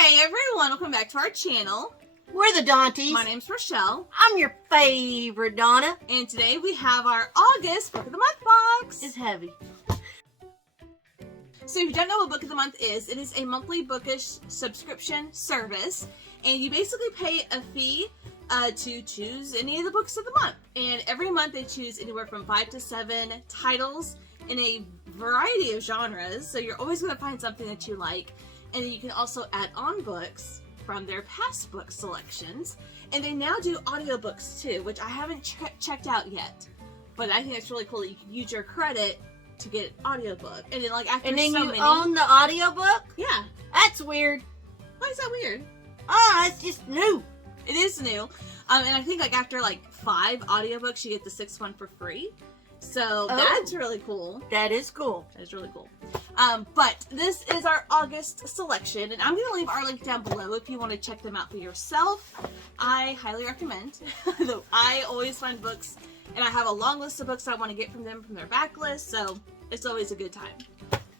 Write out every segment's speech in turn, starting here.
Hey everyone, welcome back to our channel. We're the Dawnties. My name's Rochelle. I'm your favorite Donna. And today we have our August Book of the Month box. It's heavy. So if you don't know what Book of the Month is, it is a monthly bookish subscription service. And you basically pay a fee to choose any of the books of the month. And every month they choose anywhere from 5 to 7 titles in a variety of genres. So you're always going to find something that you like. And then you can also add on books from their past book selections. And they now do audiobooks too, which I haven't checked out yet. But I think it's really cool that you can use your credit to get an audiobook. And then like after and then so you many, own the audiobook? Yeah. That's weird. Why is that weird? Oh, it's just new. It is new. And I think like after like 5 audiobooks, you get the 6th one for free. So that's really cool. That is cool. That is really cool. But this is our August selection, and I'm going to leave our link down below if you want to check them out for yourself. I highly recommend. I always find books, and I have a long list of books I want to get from them from their backlist, so it's always a good time.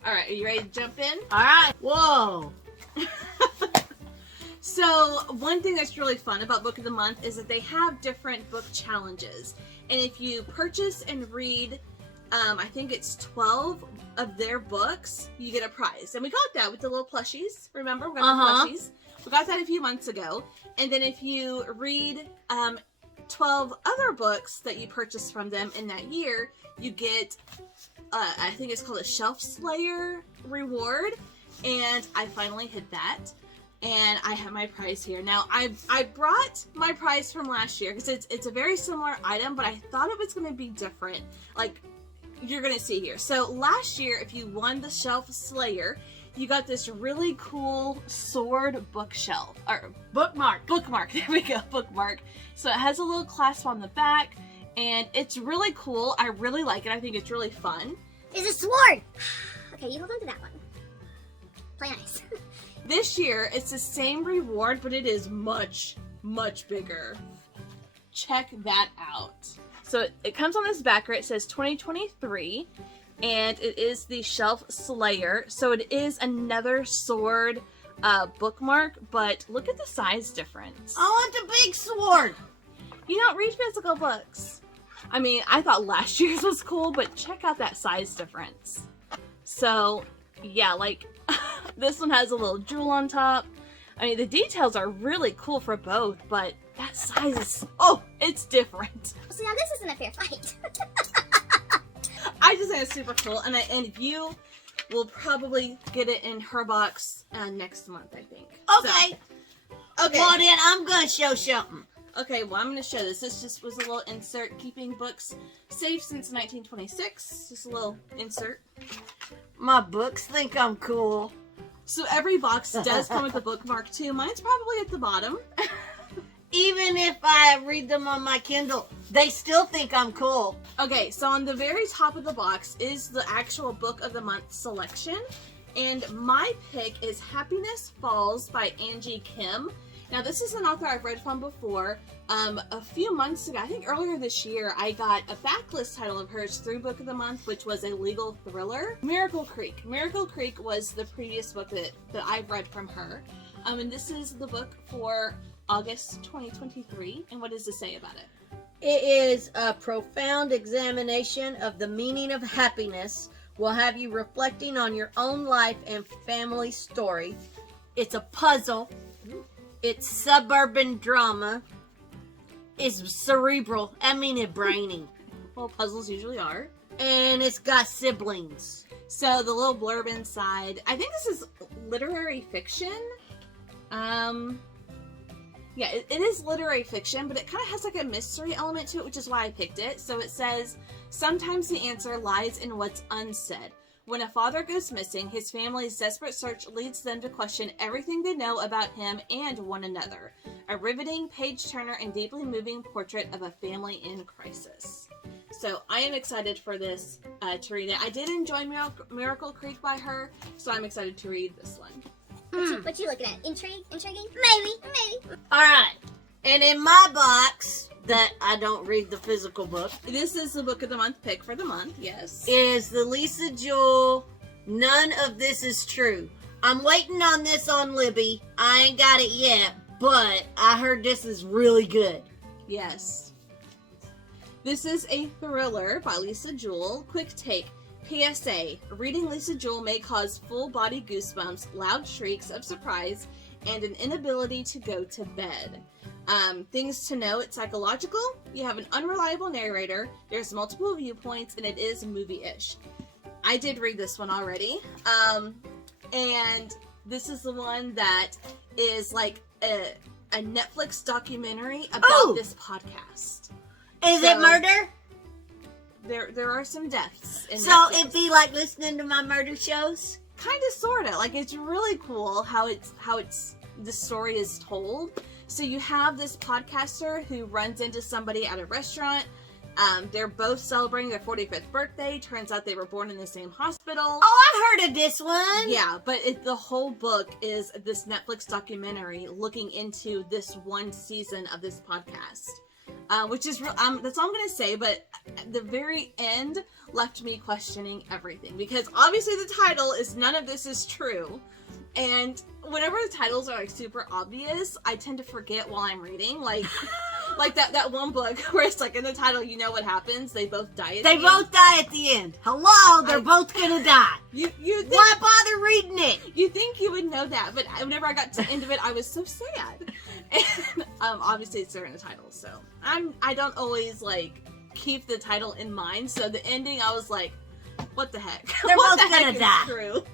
All right, are you ready to jump in? All right. Whoa. So one thing that's really fun about Book of the Month is that they have different book challenges. And if you purchase and read, I think it's 12 of their books, you get a prize. And we got that with the little plushies. Remember? We got the plushies. We got that a few months ago. And then if you read 12 other books that you purchased from them in that year, you get, I think it's called a Shelf Slayer reward. And I finally hit that. And I have my prize here. Now, I brought my prize from last year because it's a very similar item, but I thought it was going to be different. Like, you're going to see here. So, last year, if you won the Shelf Slayer, you got this really cool sword bookshelf. Or bookmark. Bookmark. There we go. Bookmark. So, it has a little clasp on the back, and it's really cool. I really like it. I think it's really fun. It's a sword! Okay, you hold on to that one. Play nice. This year, it's the same reward, but it is much, much bigger. Check that out. So it comes on this backer. It says 2023, and it is the Shelf Slayer. So it is another sword bookmark, but look at the size difference. I want the big sword. You don't read physical books. I mean, I thought last year's was cool, but check out that size difference. So, yeah, like... This one has a little jewel on top. I mean, the details are really cool for both, but that size is... Oh, it's different. So now this isn't a fair fight. I just think it's super cool, and you will probably get it in her box next month, I think. Okay. So, okay. Well, then I'm going to show something. Okay, well, I'm going to show this. This just was a little insert, keeping books safe since 1926. Just a little insert. My books think I'm cool. So every box does come with a bookmark too. Mine's probably at the bottom. Even if I read them on my Kindle, they still think I'm cool. Okay, so on the very top of the box is the actual Book of the Month selection. And my pick is Happiness Falls by Angie Kim. Now, this is an author I've read from before. A few months ago, I think earlier this year, I got a backlist title of hers through Book of the Month, which was a legal thriller. Miracle Creek. Miracle Creek was the previous book that I've read from her. And this is the book for August 2023. And what does it say about it? It is a profound examination of the meaning of happiness. Will have you reflecting on your own life and family story. It's a puzzle. It's suburban drama. It's cerebral. I mean it brainy. Well, puzzles usually are. And it's got siblings. So the little blurb inside. I think this is literary fiction. Yeah, it is literary fiction, but it kind of has like a mystery element to it, which is why I picked it. So it says, sometimes the answer lies in what's unsaid. When a father goes missing, his family's desperate search leads them to question everything they know about him and one another. A riveting, page-turner, and deeply moving portrait of a family in crisis. So I am excited for this to read it. I did enjoy Miracle Creek by her, so I'm excited to read this one. What you looking at? Intriguing? Maybe. All right. And in my box, that I don't read the physical book. This is the Book of the Month pick for the month, yes. Is the Lisa Jewell, None of This Is True. I'm waiting on this on Libby. I ain't got it yet, but I heard this is really good. Yes. This is a thriller by Lisa Jewell. Quick take. PSA. Reading Lisa Jewell may cause full-body goosebumps, loud shrieks of surprise, and an inability to go to bed. Things to know, it's psychological, you have an unreliable narrator, there's multiple viewpoints, and it is movie-ish. I did read this one already, and this is the one that is like a Netflix documentary about this podcast. Is it murder? There are some deaths in So Netflix. it'd be like listening to my murder shows? Kind of, sort of. Like, it's really cool how the story is told. So you have this podcaster who runs into somebody at a restaurant. They're both celebrating their 45th birthday. Turns out they were born in the same hospital. Oh, I've heard of this one. Yeah, but the whole book is this Netflix documentary looking into this one season of this podcast. Which is, that's all I'm going to say, but the very end left me questioning everything. Because obviously the title is None of This Is True. And whenever the titles are like super obvious, I tend to forget while I'm reading. Like that one book where it's like in the title, you know what happens. They both die at the end. They both die at the end. Hello, they're both going to die. You think, Why bother reading it? you think you would know that, but whenever I got to the end of it, I was so sad. And obviously it's there in the title, so I don't always like keep the title in mind. So the ending, I was like, what the heck? They're What both the heck gonna is die. True?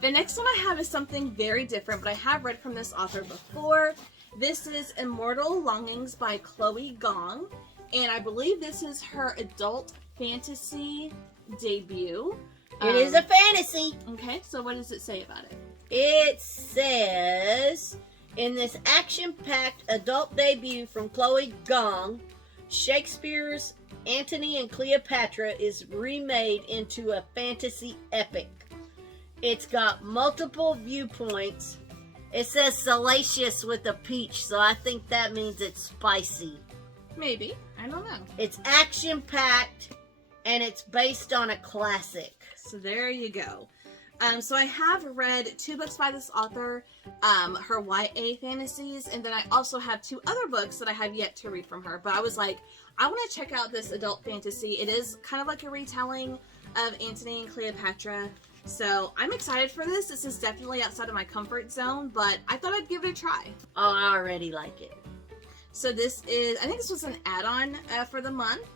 The next one I have is something very different, but I have read from this author before. This is Immortal Longings by Chloe Gong, and I believe this is her adult fantasy debut. It is a fantasy. Okay, so what does it say about it? It says, in this action-packed adult debut from Chloe Gong, Shakespeare's Antony and Cleopatra is remade into a fantasy epic. It's got multiple viewpoints. It says salacious with a peach, so I think that means it's spicy. Maybe. I don't know. It's action-packed, and it's based on a classic. So there you go. So I have read 2 books by this author, her YA fantasies, and then I also have 2 other books that I have yet to read from her. But I was like, I want to check out this adult fantasy. It is kind of like a retelling of Antony and Cleopatra. So I'm excited for this. This is definitely outside of my comfort zone, but I thought I'd give it a try. Oh, I already like it. So this is, I think this was an add-on for the month.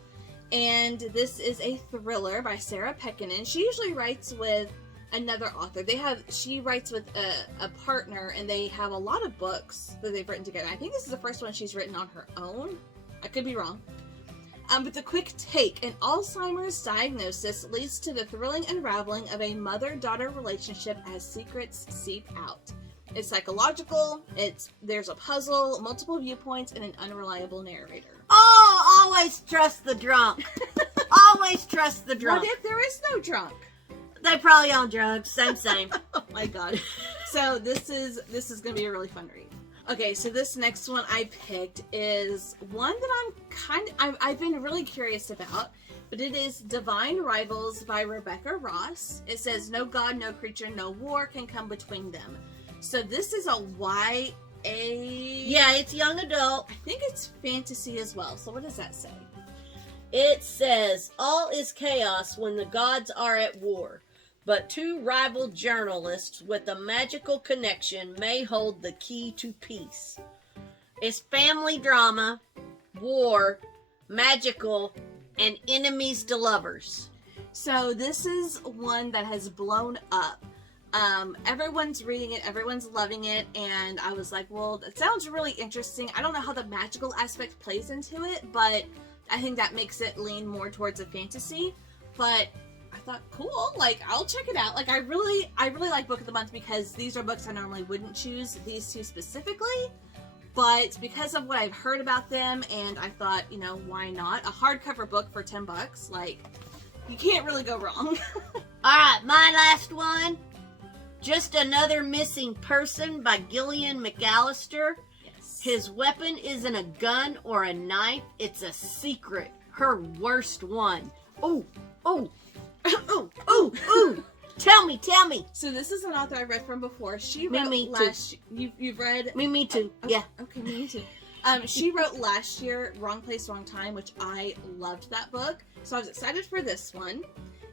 And this is a thriller by Sarah Pekkanen. She usually writes with another author. She writes with a partner, and they have a lot of books that they've written together. I think this is the first one she's written on her own. I could be wrong. But the quick take, an Alzheimer's diagnosis leads to the thrilling unraveling of a mother-daughter relationship as secrets seep out. It's psychological, there's a puzzle, multiple viewpoints, and an unreliable narrator. Oh, always trust the drunk. Always trust the drunk. What if there is no drunk? They probably on drugs. Same. Oh my god. So this is gonna be a really fun read. Okay, so this next one I picked is one that I've been really curious about, but it is Divine Rivals by Rebecca Ross. It says, no god, no creature, no war can come between them. So this is a YA... Yeah, it's young adult. I think it's fantasy as well. So what does that say? It says, all is chaos when the gods are at war, but 2 rival journalists with a magical connection may hold the key to peace. It's family drama, war, magical, and enemies to lovers. So this is one that has blown up. Everyone's reading it, everyone's loving it, and I was like, well, that sounds really interesting. I don't know how the magical aspect plays into it, but I think that makes it lean more towards a fantasy. But I thought, cool, like, I'll check it out. Like, I really like Book of the Month because these are books I normally wouldn't choose, these 2 specifically. But because of what I've heard about them, and I thought, you know, why not? A hardcover book for $10, like, you can't really go wrong. Alright, my last one. Just Another Missing Person by Gillian McAllister. Yes. His weapon isn't a gun or a knife, it's a secret. Her worst one. Ooh. Tell me. So this is an author I've read from before. She Me wrote too. last. You've read. Me too. Oh, Yeah. Okay, me too. She wrote last year, Wrong Place, Wrong Time, which I loved that book. So I was excited for this one.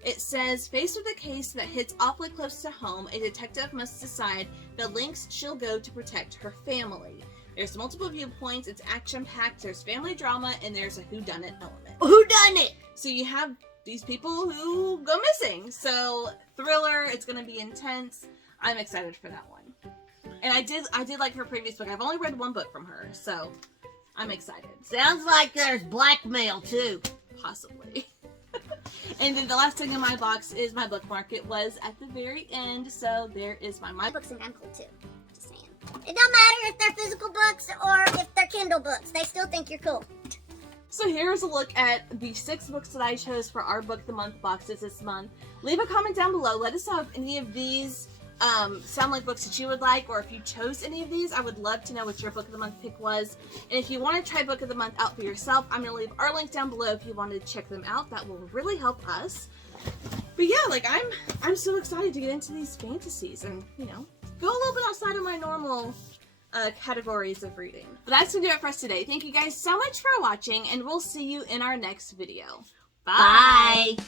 It says, faced with a case that hits awfully close to home, a detective must decide the lengths she'll go to protect her family. There's multiple viewpoints, it's action-packed, there's family drama, and there's a whodunit element. Whodunit? So you have these people who go missing. So thriller, it's going to be intense. I'm excited for that one. And I did like her previous book. I've only read one book from her, so I'm excited. Sounds like there's blackmail too. Possibly. And then the last thing in my box is my bookmark. It was at the very end, so there is my Books and I'm cool too. Just saying. It don't matter if they're physical books or if they're Kindle books. They still think you're cool. So here's a look at the 6 books that I chose for our Book of the Month boxes this month. Leave a comment down below. Let us know if any of these sound like books that you would like, or if you chose any of these. I would love to know what your Book of the Month pick was. And if you want to try Book of the Month out for yourself, I'm going to leave our link down below if you want to check them out. That will really help us. But yeah, like I'm so excited to get into these fantasies and, you know, go a little bit outside of my normal categories of reading. But that's going to do it for us today. Thank you guys so much for watching, and we'll see you in our next video. Bye! Bye.